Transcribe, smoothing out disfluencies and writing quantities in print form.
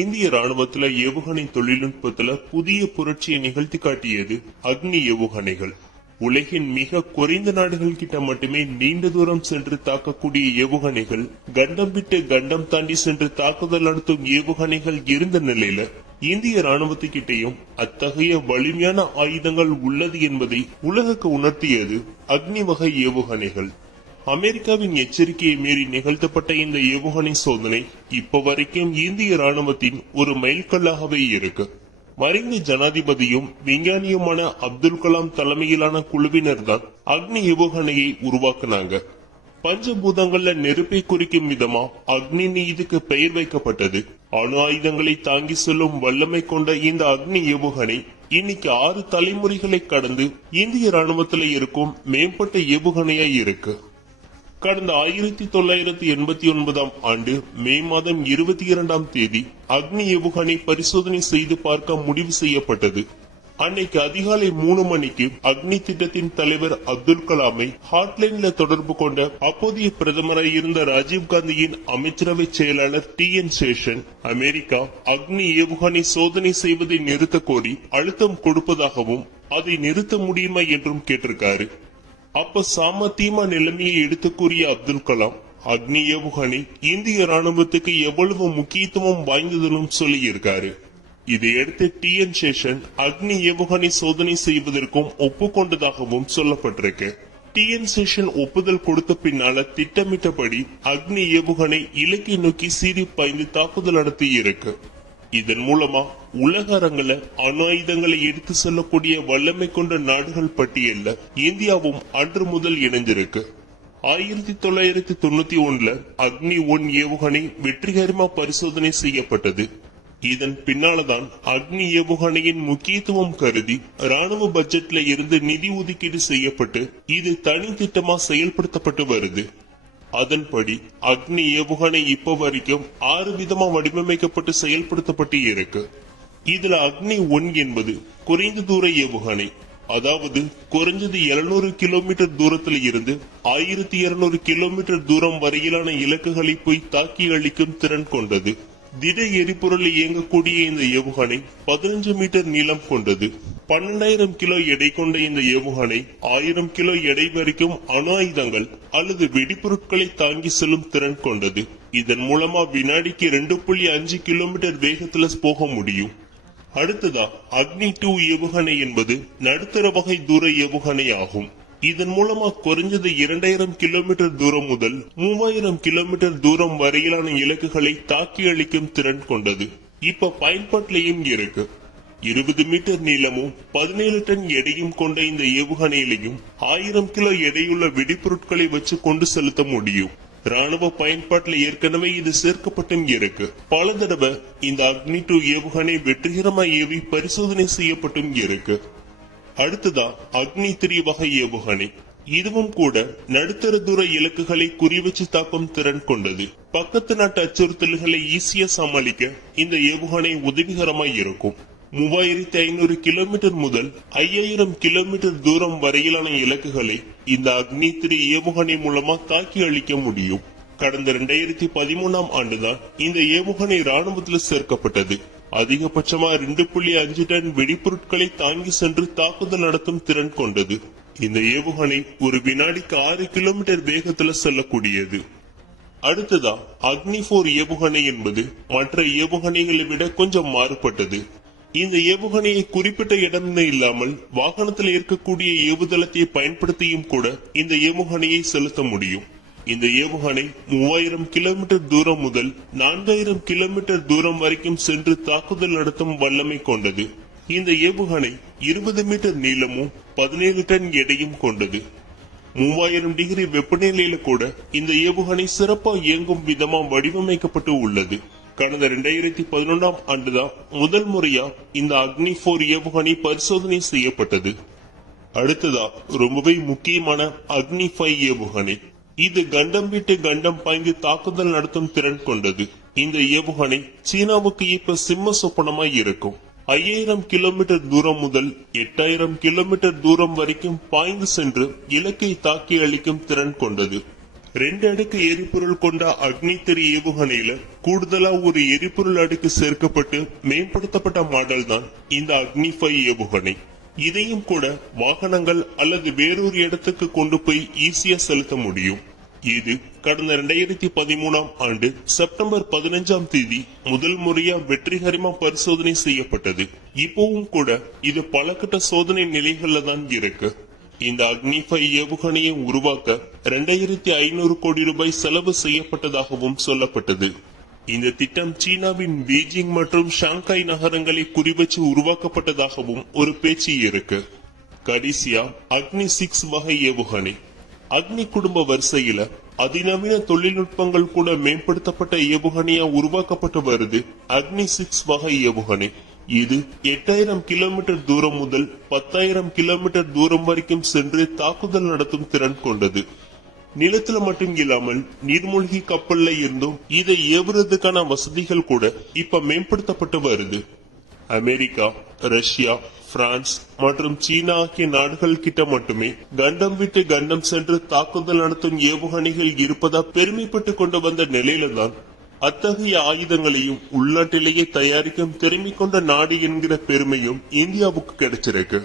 இந்திய ராணுவத்துல ஏவுகணை தொழில்நுட்பத்துல புதிய புரட்சியை நிகழ்த்தி காட்டியது அக்னி ஏவுகணைகள். உலகின் மிக குறைந்த நாடுகள் கிட்ட மட்டுமே நீண்ட தூரம் சென்று தாக்கக்கூடிய ஏவுகணைகள், கண்டம் விட்டு கண்டம் தாண்டி சென்று தாக்குதல் நடத்தும் ஏவுகணைகள் இருந்த நிலையில இந்திய ராணுவத்துக்கிட்டையும் அத்தகைய வலிமையான ஆயுதங்கள் உள்ளது என்பதை உலகுக்கு உணர்த்தியது அக்னி வகை ஏவுகணைகள். அமெரிக்காவின் எச்சரிக்கையை மீறி நிகழ்த்தப்பட்ட இந்த ஏவுகணை சோதனை இப்ப வரைக்கும் இந்திய ராணுவத்தின் ஒரு மைல்கல்லாகவே இருக்கு. மறைந்த ஜனாதிபதியும் விஞ்ஞானியுமான அப்துல் கலாம் தலைமையிலான குழுவினர் தான் அக்னி ஏவுகணையை உருவாக்குனாங்க. பஞ்சபூதங்கள்ல நெருப்பை குறிக்கும் விதமா அக்னி இதுக்கு பெயர் வைக்கப்பட்டது. அணு ஆயுதங்களை தாங்கி செல்லும் வல்லமை கொண்ட இந்த அக்னி ஏவுகணை இன்னைக்கு 6 தலைமுறைகளை கடந்து இந்திய ராணுவத்துல இருக்கும் மேம்பட்ட ஏவுகணையா இருக்கு. கடந்த 1989 ஆண்டு மே மாதம் 22ஆம் தேதி அக்னி ஏவுகணை பரிசோதனை செய்து பார்க்க முடிவு செய்யப்பட்டது. அன்னைக்கு அதிகாலை 3 மணிக்கு அக்னி திட்டத்தின் தலைவர் அப்துல் கலாமை ஹாட்லைன்ல தொடர்பு கொண்ட அப்போதைய பிரதமராக இருந்த ராஜீவ்காந்தியின் அமைச்சரவை செயலாளர் TN சேஷன், அமெரிக்கா அக்னி ஏவுகணை சோதனை செய்வதை நிறுத்த கோரி அழுத்தம் கொடுப்பதாகவும் அதை நிறுத்த முடியுமா என்றும் கேட்டிருக்காரு. அப்ப சாமர்த்தியமா நிலைமையை எடுத்து கூறிய அப்துல் கலாம், அக்னி ஏவுகணை இந்திய ராணுவத்துக்கு எவ்வளவு முக்கியத்துவம் வாய்ந்ததுன்னு சொல்லியிருக்காரு. இதையடுத்து TN சேஷன் அக்னி ஏவுகணை சோதனை செய்வதற்கும் ஒப்புக்கொண்டதாகவும் சொல்லப்பட்டிருக்கு. TN சேஷன் ஒப்புதல் கொடுத்த பின்னால திட்டமிட்டபடி அக்னி ஏவுகணை இலக்கை நோக்கி சீறி பாய்ந்து தாக்குதல் நடத்தி இருக்கு. இதன் மூலமா உலக அரங்குல அணு ஆயுதங்களை எடுத்து செல்லக்கூடிய வல்லமை கொண்ட நாடுகள் பட்டியல்ல இந்தியாவும் அன்று முதல் இணைஞ்சிருக்கு. 1991 அக்னி 1 ஏவுகணை வெற்றிகரமா பரிசோதனை செய்யப்பட்டது. இதன் பின்னால்தான் அக்னி ஏவுகணையின் முக்கியத்துவம் கருதி ராணுவ பட்ஜெட்ல இருந்து நிதி ஒதுக்கீடு செய்யப்பட்டு இது தனி திட்டமா செயல்படுத்தப்பட்டு வருது. அதன்படி அக்னி ஏவுகணை இப்ப வரைக்கும் 6 விதமா வடிவமைக்கப்பட்டு செயல்படுத்தப்பட்டு இருக்கு. இதுல அக்னி 1 என்பது குறைந்த தூர ஏவுகணை, அதாவது குறைஞ்சது 700 கிலோமீட்டர் தூரத்தில் இருந்து 1200 கிலோமீட்டர் தூரம் வரையிலான இலக்குகளை போய் தாக்கி அளிக்கும் திறன் கொண்டது. திட எரிபொருள் இயங்கக்கூடிய இந்த ஏவுகணை 15 மீட்டர் நீளம் கொண்டது. 12,000 கிலோ எடை கொண்ட இந்த ஏவுகணை 1000 கிலோ எடை வரைக்கும் அணு ஆயுதங்கள் அல்லது வெடிப்பொருட்களை தாங்கி செல்லும் திறன் கொண்டது. இதன் மூலமா வினாடிக்கு 2.5 கிலோமீட்டர் வேகத்துல போக முடியும். அடுத்ததா அக்னி 2 ஏவுகணை என்பது நடுத்தர வகை தூர ஏவுகணை ஆகும். இதன் மூலமா குறைஞ்சது 2000 கிலோமீட்டர் தூரம் முதல் 3000 கிலோமீட்டர் தூரம் வரையிலான இலக்குகளை தாக்கி அளிக்கும் திறன் கொண்டது. இப்ப பயன்பாட்டிலையும் இருக்கு. 20 மீட்டர் நீளமும் 17 டன் எடையும் கொண்ட இந்த ஏவுகணையிலையும் 1000 கிலோ எடையுள்ள வெடிப்பொருட்களை வச்சு கொண்டு செலுத்த முடியும். ராணுவ பயன்பாட்டில் ஏற்கனவே இது சேர்க்கப்பட்டும் இருக்கு. பல தடவை இந்த அக்னி 2 ஏவுகணை வெற்றிகரமா ஏவி பரிசோதனை செய்யப்பட்டும் இருக்கு. அடுத்ததா அக்னி 3 வகை ஏவுகணை. இதுவும் கூட நடுத்தர தூர இலக்குகளை குறிவச்சு தாக்கும் திறன் கொண்டது. பக்கத்து நாட்டு அச்சுறுத்தல்களை ஈஸியா சமாளிக்க இந்த ஏவுகணை உதவிகரமாய் இருக்கும். 3500 கிலோமீட்டர் முதல் 5000 கிலோமீட்டர் தூரம் வரையிலான இலக்குகளை இந்த அக்னி 3 ஏவுகணை மூலமா தாக்கி அளிக்க முடியும். கடந்த 2013ஆம் ஆண்டுதான் இந்த ஏவுகணை ராணுவத்தில் சேர்க்கப்பட்டது. அதிகபட்சமா 2.5 டன் வெடிப்பொருட்களை தாங்கி சென்று தாக்குதல் நடத்தும் திறன் கொண்டது. இந்த ஏவுகணை ஒரு வினாடிக்கு 6 கிலோமீட்டர் வேகத்துல செல்லக்கூடியது. அடுத்ததா அக்னி 4 ஏவுகணை என்பது மற்ற ஏவுகணைகளை விட கொஞ்சம் மாறுபட்டது. இந்த ஏவுகணையை குறிப்பிட்ட இடம் இல்லாமல் வாகனத்தில் இருக்கக்கூடிய ஏவுதளத்தை பயன்படுத்தியும் கூட இந்த ஏவுகணையை செலுத்த முடியும். இந்த ஏவுகணை 3000 கிலோமீட்டர் தூரம் முதல் 4000 கிலோமீட்டர் தூரம் வரைக்கும் சென்று தாக்குதல் நடத்தும் வல்லமை கொண்டது. இந்த ஏவுகணை 20 மீட்டர் நீளமும் 17 டன் எடையும் கொண்டது. 3000 டிகிரி வெப்பநிலையில கூட இந்த ஏவுகணை சிறப்பா இயங்கும் விதமா வடிவமைக்கப்பட்டு உள்ளது. கடந்த 2011ஆம் ஆண்டுதான் முதல் முறையா இந்த அக்னி 4 ஏவுகணை பரிசோதனை செய்யப்பட்டது. அடுத்ததா ரொம்பவே முக்கியமான அக்னி 5 ஏவுகணை. இது கண்டம் விட்டு கண்டம் பாய்ந்து தாக்குதல் நடத்தும் திறன் கொண்டது. இந்த ஏவுகணை சீனாவுக்கு இப்ப சிம்ம சொப்பனமாய் இருக்கும். 5000 கிலோமீட்டர் தூரம் முதல் 8000 கிலோமீட்டர் தூரம் வரைக்கும் பாய்ந்து சென்று இலக்கை தாக்கி அளிக்கும் திறன் கொண்டது. 2 அடுக்கு எரிபொருள் கொண்ட அக்னி 3 ஏவுகணையில கூடுதலா ஒரு எரிபொருள் அடுக்கு சேர்க்கப்பட்டு மேம்படுத்தப்பட்ட மாடல் தான் இந்த அக்னி 5 ஏவுகணை. இதையும் கூட வாகனங்கள் அல்லது வேறொரு இடத்துக்கு கொண்டு போய் ஈஸியா செலுத்த முடியும். இது கடந்த 2013ஆம் ஆண்டு செப்டம்பர் 15ஆம் தேதி முதல் முறையா வெற்றிகரமா பரிசோதனை செய்யப்பட்டது. இப்பவும் கூட இது பல கட்ட சோதனை நிலைகள்ல தான் இருக்கு. இந்த அக்னி 5 ஏவுகணையை உருவாக்க 2500 கோடி ரூபாய் செலவு செய்யப்பட்டதாகவும் சொல்லப்பட்டது. இந்த திட்டம் சீனாவின் பீஜிங் மற்றும் ஷாங்காய் நகரங்களை குறிவச்சு உருவாக்கப்பட்டதாகவும் ஒரு பேச்சு இருக்கு. கடைசியா அக்னி 6 வகை ஏவுகணை. அக்னி குடும்ப வரிசையில அதிநவீன தொழில்நுட்பங்கள் கூட மேம்படுத்தப்பட்ட ஏவுகணையா உருவாக்கப்பட்டு வருது அக்னி 6 வகை ஏவுகணை. இது 8000 கிலோமீட்டர் தூரம் முதல் 10,000 கிலோமீட்டர் தூரம் வரைக்கும் சென்று தாக்குதல் நடத்தும் திறன் கொண்டது. நிலத்துல மட்டும் இல்லாமல் நீர்மூழ்கி கப்பல்ல இருந்தும் இதை ஏவுறதுக்கான வசதிகள் கூட இப்ப மேம்படுத்தப்பட்டு வருது. அமெரிக்கா, ரஷ்யா, பிரான்ஸ் மற்றும் சீனா ஆகிய நாடுகள் கிட்ட மட்டுமே கண்டம் விட்டு கண்டம் சென்று தாக்குதல் நடத்தும் ஏவுகணைகள் இருப்பதா பெருமைப்பட்டு கொண்டு வந்த நிலையில தான் அத்தகைய ஆயுதங்களையும் உள்நாட்டிலேயே தயாரிக்கும் திறமை கொண்ட நாடு என்கிற பெருமையும் இந்தியாவுக்கு கிடைச்சிருக்கு.